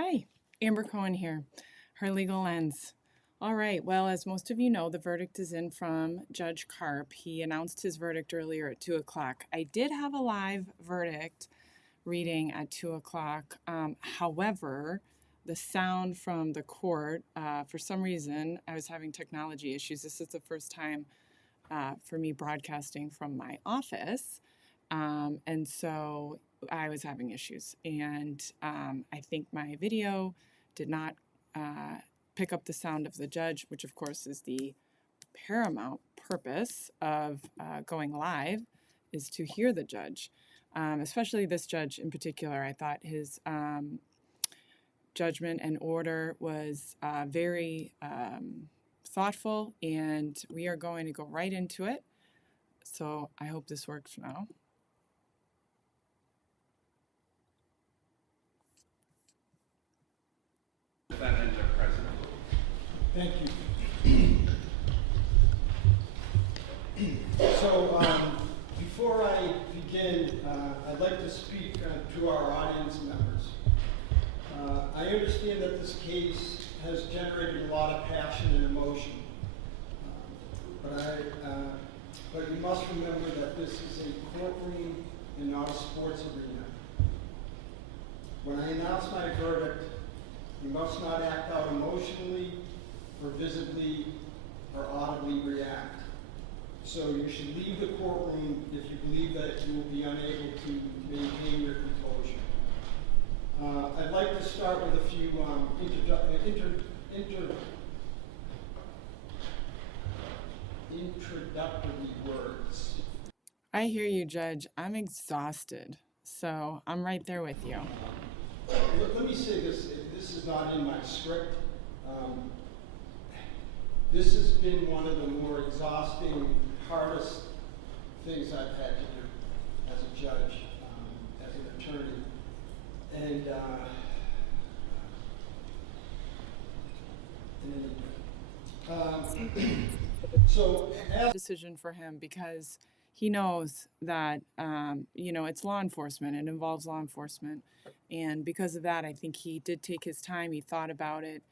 Hi, Amber Cohen here, her legal lens. All right, well, as most of you know, the verdict is in from Judge Karp. He announced his verdict earlier at 2 o'clock. I did have a live verdict reading at 2 o'clock. However, the sound from the court, for some reason, I was having technology issues. This is the first time for me broadcasting from my office. And so I was having issues. And I think my video did not pick up the sound of the judge, which of course is the paramount purpose of going live, is to hear the judge. Especially this judge in particular. I thought his judgment and order was very thoughtful, and we are going to go right into it. So I hope this works now. Defendants are present. Thank you. So before I begin, I'd like to speak to our audience members. I understand that this case has generated a lot of passion and emotion, but you must remember that this is a courtroom and not a sports arena. When I announce my verdict, you must not act out emotionally or visibly or audibly react. So you should leave the courtroom if you believe that you will be unable to maintain your composure. I'd like to start with a few introductory words. I hear you, Judge. I'm exhausted, so I'm right there with you. Let me say this. This is not in my script. This has been one of the more exhausting, hardest things I've had to do as a judge, as an attorney. And so decision for him, because he knows that it's law enforcement. It involves law enforcement, and because of that, I think he did take his time. He thought about it,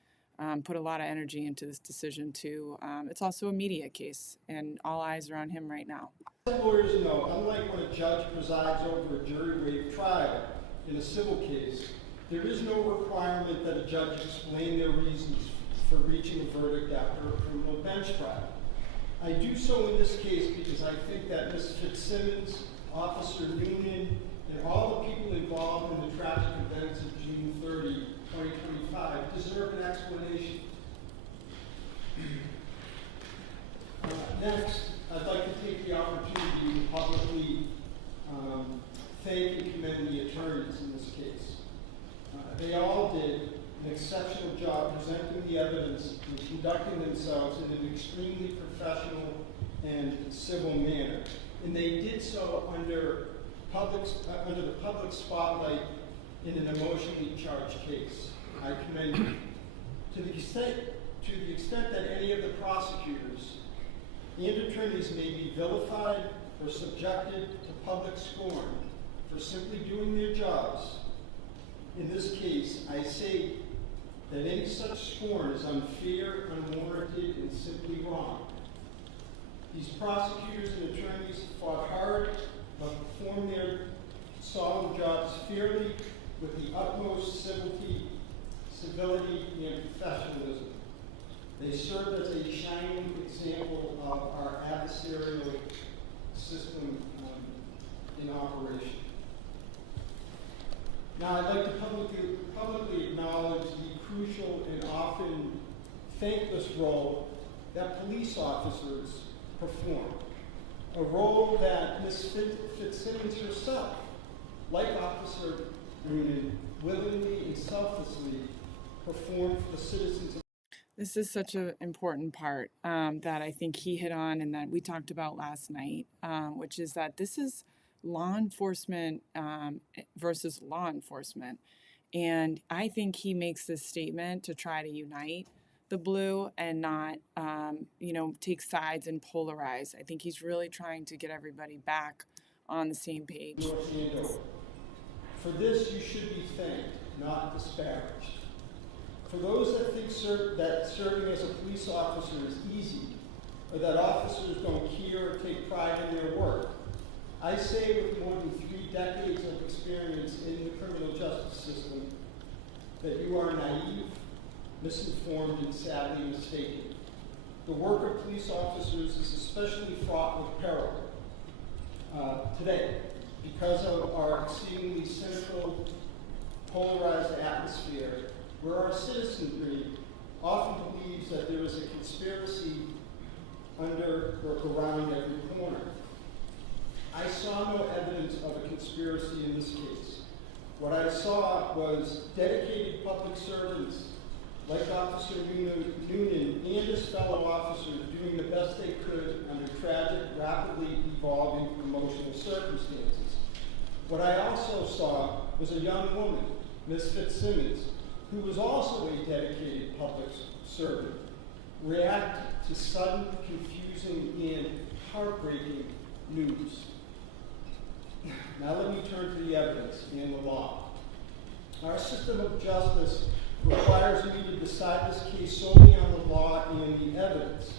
put a lot of energy into this decision too. It's also a media case, and all eyes are on him right now. Lawyers know, unlike when a judge presides over a jury-waived trial in a civil case, there is no requirement that a judge explain their reasons for reaching a verdict after a criminal bench trial. I do so in this case because I think that Ms. Fitszimmons, Officer Noonan, and all the people involved in the tragic events of June 30, 2025 deserve an explanation. Next, I'd like to take the opportunity to publicly thank and commend the attorneys in this case. They all did an exceptional job presenting the evidence and conducting themselves in an extremely professional and civil manner. And they did so under the public spotlight in an emotionally charged case. I commend you. To the extent that any of the prosecutors and attorneys may be vilified or subjected to public scorn for simply doing their jobs, in this case, I say that any such scorn is unfair, unwarranted, and simply wrong. These prosecutors and attorneys fought hard but performed their solemn jobs fairly with the utmost civility and professionalism. They served as a shining example of our adversarial system in operation. Now, I'd like to publicly acknowledge the crucial and often thankless role that police officers perform, a role that Ms. Fitszimmons herself, like Officer Noonan, willingly and selflessly performed for the citizens of. This is such an important part that I think he hit on and that we talked about last night, which is that this is law enforcement versus law enforcement. And I think he makes this statement to try to unite the blue and not, take sides and polarize. I think he's really trying to get everybody back on the same page. For this you should be thanked, not disparaged. For those that think that serving as a police officer is easy, or that officers don't care or take pride in their work, I say with more than 3 decades of experience in the criminal justice system that you are naive, misinformed, and sadly mistaken. The work of police officers is especially fraught with peril today because of our exceedingly cynical, polarized atmosphere where our citizenry often believes that there is a conspiracy under or around every corner. I saw no evidence of a conspiracy in this case. What I saw was dedicated public servants like Officer Noonan and his fellow officers doing the best they could under tragic, rapidly evolving emotional circumstances. What I also saw was a young woman, Ms. Fitszimmons, who was also a dedicated public servant, react to sudden, confusing, and heartbreaking news. Now let me turn to the evidence and the law. Our system of justice requires me to decide this case solely on the law and the evidence.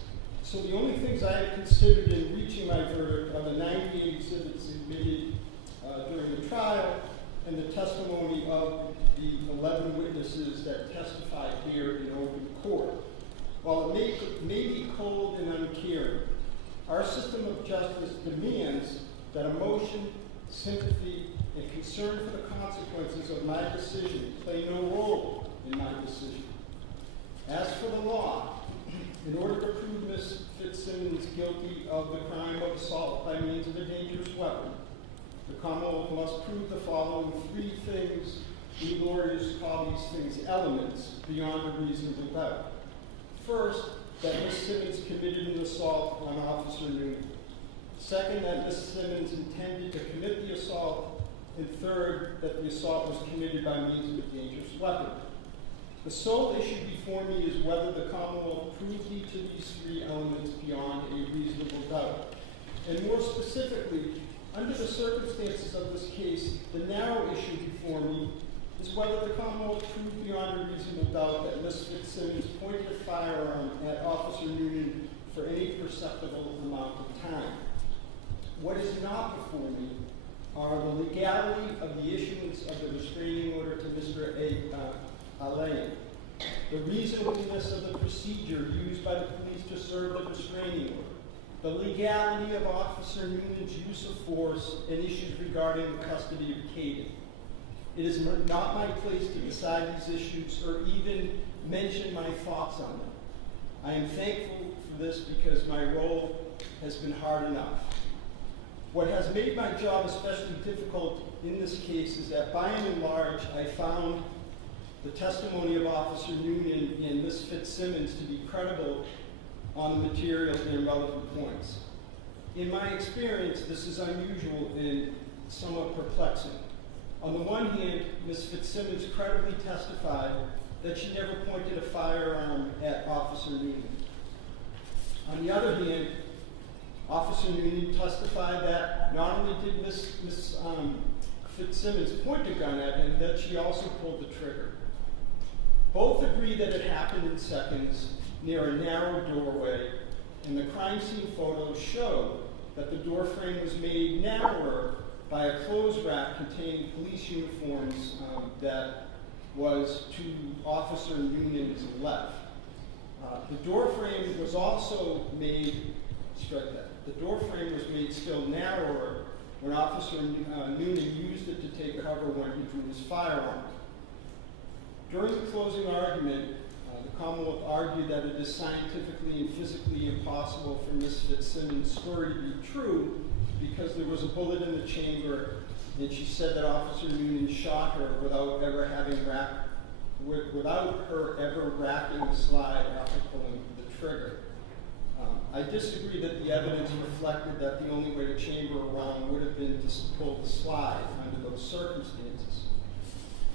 So the only things I have considered in reaching my verdict are the 98 exhibits admitted during the trial and the testimony of the 11 witnesses that testified here in open court. While it may be cold and uncaring, our system of justice demands that emotion, sympathy, and concern for the consequences of my decision play no role in my decision. As for the law, in order to prove Ms. Fitszimmons guilty of the crime of assault by means of a dangerous weapon, the Commonwealth must prove the following 3 things. We lawyers call these things elements beyond a reasonable doubt. First, that Ms. Simmons committed an assault on Officer Noonan. Second, that Ms. Simmons intended to commit the assault. And third, that the assault was committed by means of a dangerous weapon. The sole issue before me is whether the Commonwealth proved each of these 3 elements beyond a reasonable doubt. And more specifically, under the circumstances of this case, the narrow issue before me is whether the Commonwealth proved beyond a reasonable doubt that Ms. Fitszimmons pointed a firearm at Officer Noonan for any perceptible amount of time. What is not before me are the legality of the issuance of the restraining order to Mr. Alain, the reasonableness of the procedure used by the police to serve the restraining order, the legality of Officer Noonan's use of force and issues regarding the custody of Caden. It is not my place to decide these issues or even mention my thoughts on them. I am thankful for this because my role has been hard enough. What has made my job especially difficult in this case is that by and large, I found the testimony of Officer Noonan and Ms. Fitszimmons to be credible on the material and relevant points. In my experience, this is unusual and somewhat perplexing. On the one hand, Ms. Fitszimmons credibly testified that she never pointed a firearm at Officer Noonan. On the other hand, Officer Noonan testified that not only did Ms. Fitszimmons point a gun at him, that she also pulled the trigger. Both agree that it happened in seconds near a narrow doorway, and the crime scene photos show that the door frame was made narrower by a clothes rack containing police uniforms that was to Officer Noonan's left. The door frame was also made, the door frame was made still narrower when Officer Noonan used it to take cover when he drew his firearm. During the closing argument, the Commonwealth argued that it is scientifically and physically impossible for Ms. Fitszimmons' story to be true because there was a bullet in the chamber, and she said that Officer Noonan shot her without her ever racking the slide after pulling the trigger. I disagree that the evidence reflected that the only way to chamber a round would have been to pull the slide under those circumstances.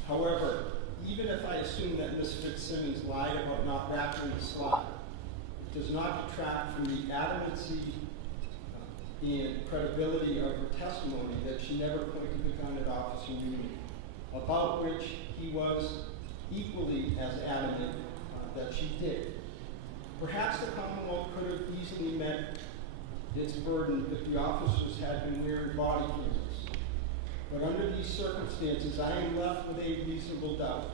However, even if I assume that Ms. Fitszimmons lied about not racking the slide, it does not detract from the adamancy and credibility of her testimony that she never pointed the gun at Officer Noonan. about which he was equally as adamant that she did. Perhaps the Commonwealth could have easily met its burden if the officers had been wearing body cameras. But under these circumstances, I am left with a reasonable doubt,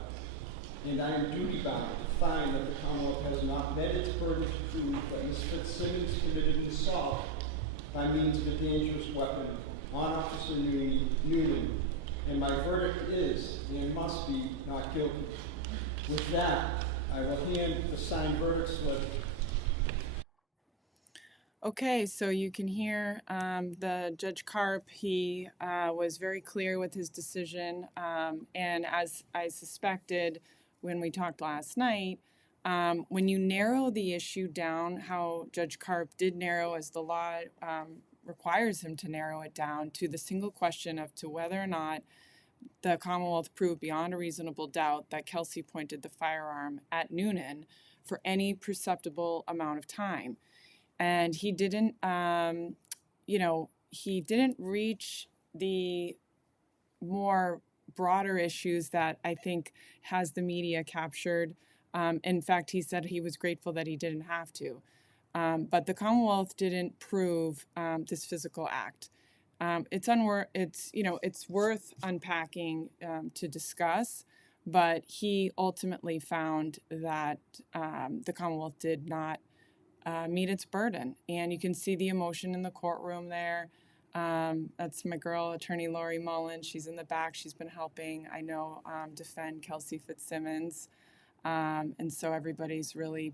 and I am duty-bound to find that the Commonwealth has not met its burden to prove that Ms. Fitszimmons committed an assault by means of a dangerous weapon on Officer Noonan, and my verdict is, and must be, not guilty. With that, I will hand the signed verdict slip. Okay, so you can hear the Judge Karp. He was very clear with his decision, and as I suspected when we talked last night, when you narrow the issue down, how Judge Karp did narrow, as the law requires him to narrow it down to the single question of to whether or not the Commonwealth proved beyond a reasonable doubt that Kelsey pointed the firearm at Noonan for any perceptible amount of time. And he didn't, he didn't reach the more broader issues that I think has the media captured. In fact, he said he was grateful that he didn't have to. But the Commonwealth didn't prove this physical act. It's worth unpacking to discuss, but he ultimately found that the Commonwealth did not meet its burden. And you can see the emotion in the courtroom there. That's my girl, attorney Lori Mullen. She's in the back. She's been helping, I know, defend Kelsey Fitszimmons. And so everybody's really,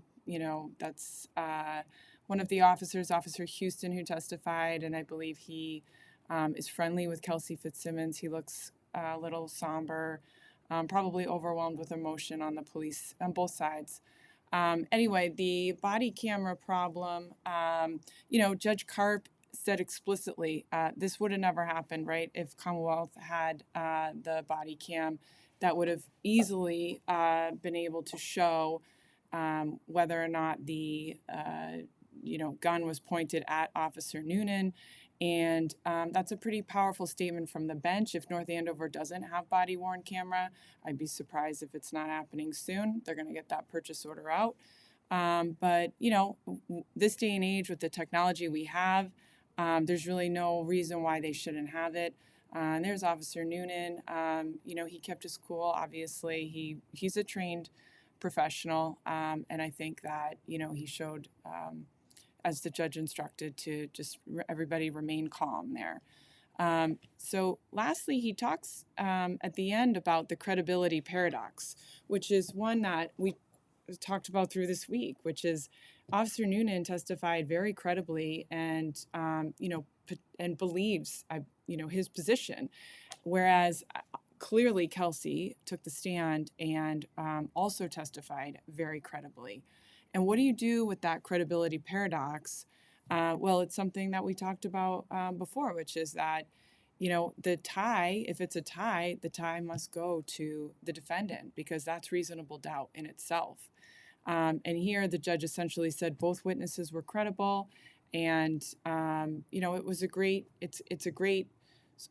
that's one of the officers, Officer Houston, who testified, and I believe he is friendly with Kelsey Fitszimmons. He looks a little somber, probably overwhelmed with emotion on both sides. Anyway, the body camera problem, Judge Karp said explicitly, this would have never happened, right? If Commonwealth had the body cam, that would have easily been able to show whether or not the, gun was pointed at Officer Noonan. And that's a pretty powerful statement from the bench. If North Andover doesn't have body-worn camera, I'd be surprised if it's not happening soon. They're going to get that purchase order out. But, this day and age with the technology we have, there's really no reason why they shouldn't have it. And there's Officer Noonan. He kept his cool. Obviously, he's a trained professional. And I think that, he showed as the judge instructed, to just everybody remain calm there. So lastly, he talks at the end about the credibility paradox, which is one that we talked about through this week, which is Officer Noonan testified very credibly and, and believes, his position, whereas clearly Kelsey took the stand and also testified very credibly. And what do you do with that credibility paradox? Well, it's something that we talked about before, which is that, the tie, if it's a tie, the tie must go to the defendant because that's reasonable doubt in itself. And here the judge essentially said both witnesses were credible, and it was it's a great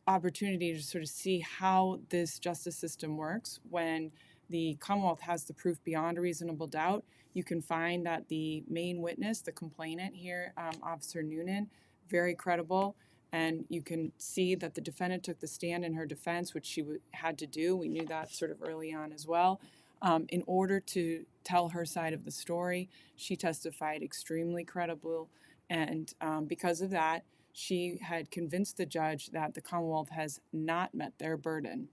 opportunity to sort of see how this justice system works when the Commonwealth has the proof beyond a reasonable doubt. You can find that the main witness, the complainant here, Officer Noonan, very credible. And you can see that the defendant took the stand in her defense, which she had to do. We knew that sort of early on as well. In order to tell her side of the story, she testified extremely credible. And because of that, she had convinced the judge that the Commonwealth has not met their burden.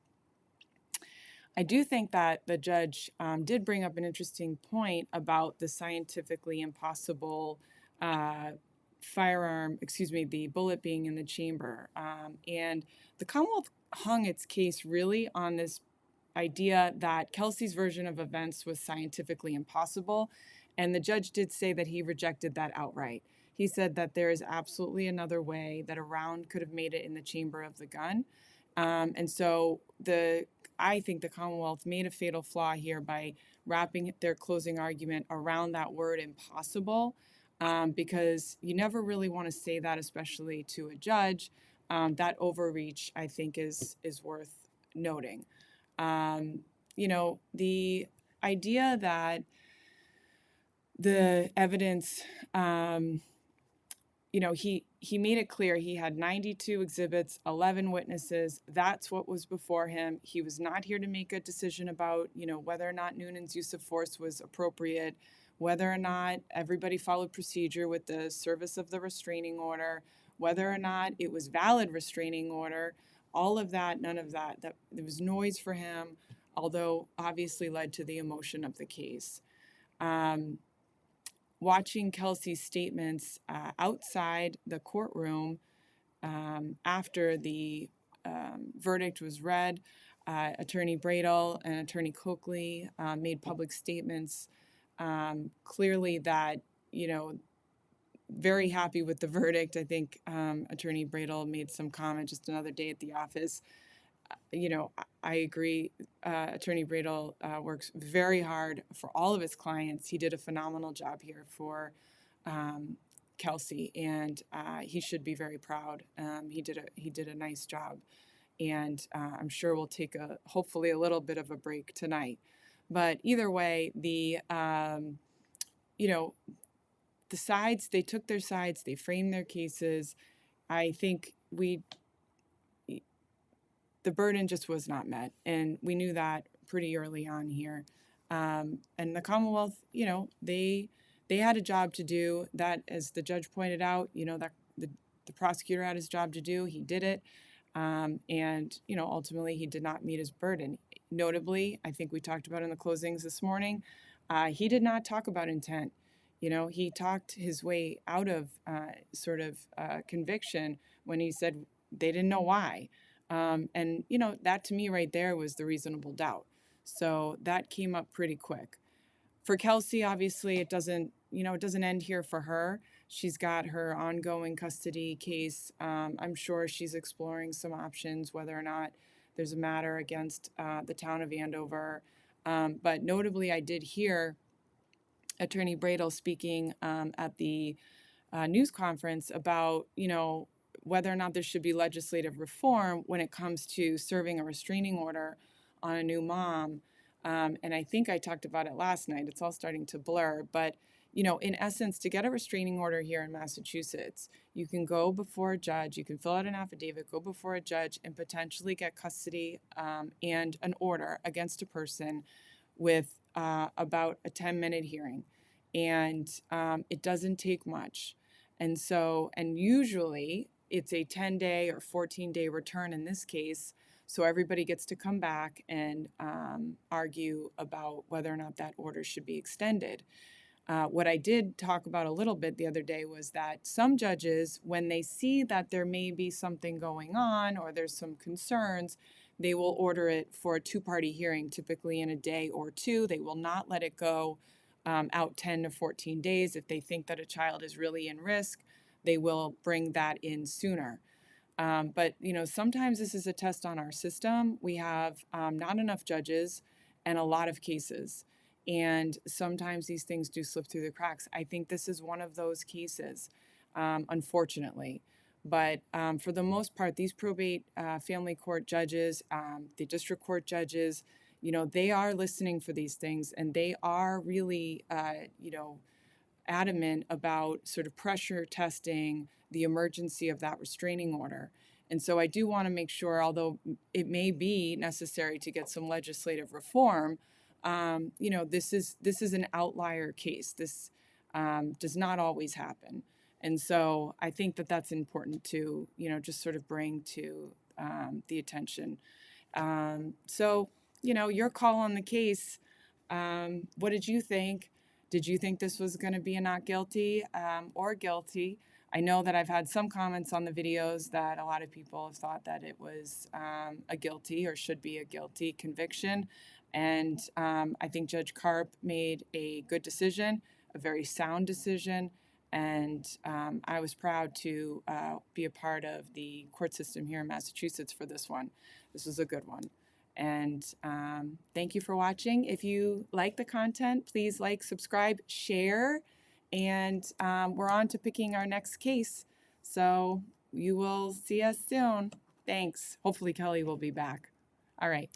I do think that the judge did bring up an interesting point about the scientifically impossible the bullet being in the chamber. And the Commonwealth hung its case really on this idea that Kelsey's version of events was scientifically impossible. And the judge did say that he rejected that outright. He said that there is absolutely another way that a round could have made it in the chamber of the gun. And so I think the Commonwealth made a fatal flaw here by wrapping their closing argument around that word impossible, because you never really want to say that, especially to a judge. That overreach, I think, is worth noting. You know, the idea that the evidence, you know, he made it clear he had 92 exhibits, 11 witnesses. That's what was before him. He was not here to make a decision about, you know, whether or not Noonan's use of force was appropriate, whether or not everybody followed procedure with the service of the restraining order, whether or not it was valid restraining order. All of that, none of that. That there was noise for him, although obviously led to the emotion of the case. Watching Kelsey's statements outside the courtroom after the verdict was read, Attorney Bradel and Attorney Coakley made public statements clearly that, you know, very happy with the verdict. I think Attorney Bradel made some comment just another day at the office. You know, I agree. Attorney Bradel works very hard for all of his clients. He did a phenomenal job here for Kelsey, and he should be very proud. He did a nice job, and I'm sure we'll take hopefully a little bit of a break tonight. But either way, you know, the sides, they took their sides, they framed their cases. I think the burden just was not met, and we knew that pretty early on here. And the Commonwealth, you know, they had a job to do. That, as the judge pointed out, you know, that the prosecutor had his job to do. He did it, and you know, ultimately, he did not meet his burden. Notably, I think we talked about in the closings this morning, he did not talk about intent. You know, he talked his way out of conviction when he said they didn't know why. And, you know, that to me right there was the reasonable doubt. So that came up pretty quick. For Kelsey, obviously, it doesn't end here for her. She's got her ongoing custody case. I'm sure she's exploring some options, whether or not there's a matter against the town of Andover. But notably, I did hear Attorney Bradel speaking at the news conference about, you know, whether or not there should be legislative reform when it comes to serving a restraining order on a new mom. And I think I talked about it last night. It's all starting to blur. But, you know, in essence, to get a restraining order here in Massachusetts, you can go before a judge, you can fill out an affidavit, go before a judge, and potentially get custody and an order against a person with about a 10-minute hearing. And it doesn't take much. And so, and usually it's a 10-day or 14-day return in this case. So everybody gets to come back and argue about whether or not that order should be extended. What I did talk about a little bit the other day was that some judges, when they see that there may be something going on or there's some concerns, they will order it for a two-party hearing, typically in a day or two. They will not let it go out 10 to 14 days. If they think that a child is really in risk, they will bring that in sooner. But, you know, sometimes this is a test on our system. We have not enough judges and a lot of cases. And sometimes these things do slip through the cracks. I think this is one of those cases, unfortunately. But for the most part, these probate family court judges, the district court judges, you know, they are listening for these things, and they are really, you know, adamant about sort of pressure testing the emergency of that restraining order. And so I do want to make sure, although it may be necessary to get some legislative reform, you know, this is an outlier case. This does not always happen. And so I think that that's important to, you know, just sort of bring to the attention. So, you know, your call on the case. What did you think? Did you think this was going to be a not guilty or guilty? I know that I've had some comments on the videos that a lot of people have thought that it was a guilty or should be a guilty conviction. And I think Judge Karp made a good decision, a very sound decision. And I was proud to be a part of the court system here in Massachusetts for this one. This was a good one. And thank you for watching. If you like the content, please like, subscribe, share, and we're on to picking our next case. So you will see us soon. Thanks. Hopefully Kelly will be back. All right.